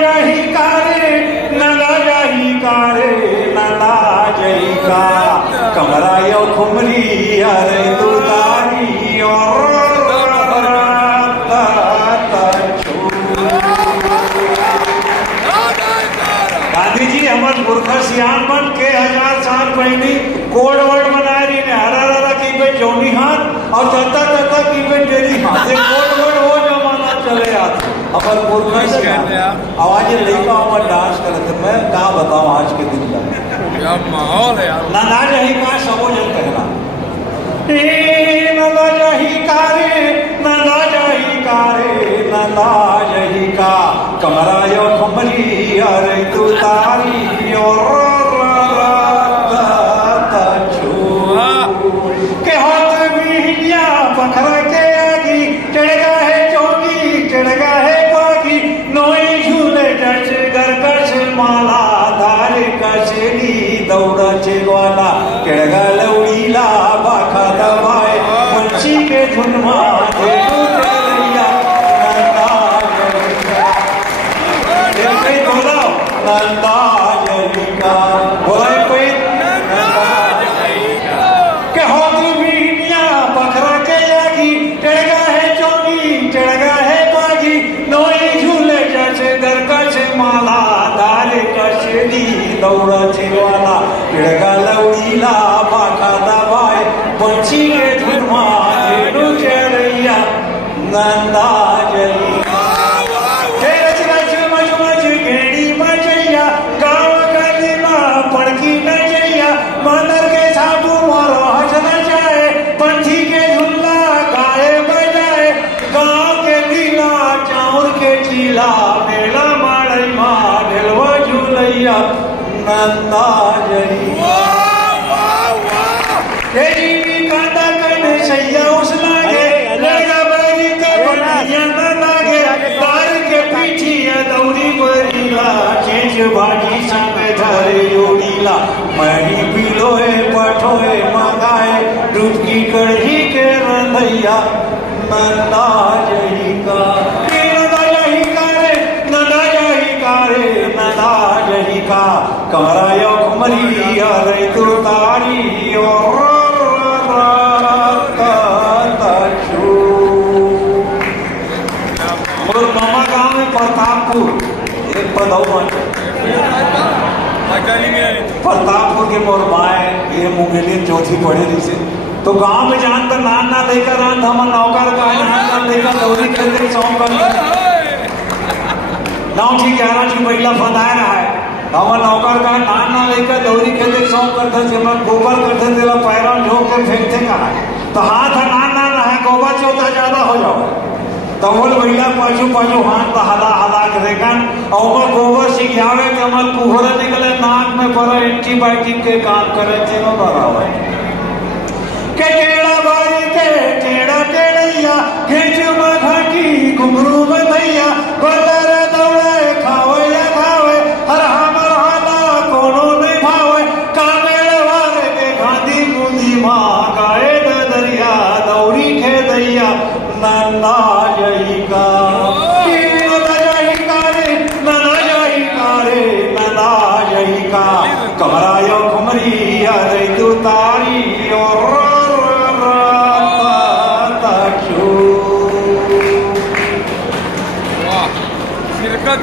जाही का रे नंदा जाही का रे नंदा जाही का कमरा यो खुमरी अरे तू तारी और गांधी जी हमारे पुरखा सियान मन के 1000 साल पहले कोड वर्ड बना रही ने हरा की पे जोनी हाथ और तता तता की पे डेली हाथ कोड वर्ड हो जमाना चले आते अपन पुरखा सियान आवाज लेका और डांस करते मैं का बताऊं आज के दिन का यार माहौल है यार ना ना रही का सबो जन कहना ए ना जाही का रे ना जाही का रे ना जाही का कमरा यो खुमरी अरे तू तारी और के हाथ बिहिया पखरा के आगी चढ़गा है चौकी चढ़गा है बागी नोई झूले डच घर कच माला धार कचेली दौड़ा चेवाला चढ़गा लौड़ीला बाखा दबाए पंछी के धुनमा नंदा जही का बोला कोई के हाथ बिहिया पखरा के आगी चढ़गा है चौकी चढ़गा है बागी नोई झूले जैसे दरका से माला धारे कचेली दौड़ा चेवाला चढ़गा लौड़ीला बाखा दबाए पंछी के धुनमा चढ़ैया नंदा जही पड़की न जइया मानर के साबू मारो हंस न जाए पंछी के झुल्ला गाए बजाए गाँव के लीला चाउर के चीला मेला माड़ई माँ ढेलवा झूलैया नंदा जई कांदा कने सैया उस लागे लगा बैरी के बढ़िया न लागे तार के पीछिया दौड़ी बरीला चेंज भाजी संग धरे जोड़ीला मरी पिलोए पठोए मंगाए डूबकी कढ़ी के रंधैया नंदा जही का नंदा जही का रे नंदा जही का रे नंदा जही का कमरा यो खुमरी अरे तू तारी और मामा गांव में प्रतापपुर एक पदौवन प्रतापपुर के मोरबाए ये मुंगेली चौथी पढ़े रही से तो गांव में जान कर नान ना लेकर आन हम नौकर का नान ना लेकर दौरी खेलते सौंप कर नाव जी 11 की महिला फंदाए रहा है हम नौकर का नान ना लेकर दौरी खेलते सौंप करते थे मैं गोबर करते थे पैरों ढोक के फेंकते कहा तो हाथ नान ना रहा गोबर चौथा ज्यादा हो जाओ तो बोल महिला पाछू पाछू हाथ हला हला करेगा और गोबर सिखावे के अमल कुहरा निकले नाक में पर एंटीबायोटिक के काम करे तीनों बराबर के टेढ़ा बारी के टेढ़ा टेढ़ैया खींच मघाटी घुंघरू में भैया गोलर दौड़े खावे या खावे हर हमर हाला कोनो नहीं भावे कामेड़ वाले के गांधी बूंदी माँ गाए दरिया दौड़ी खे दैया नंदा जही का नंदा जही का रे नंदा जही का रे नंदा जही का कमरा यो खुमरी अरे तू तारी और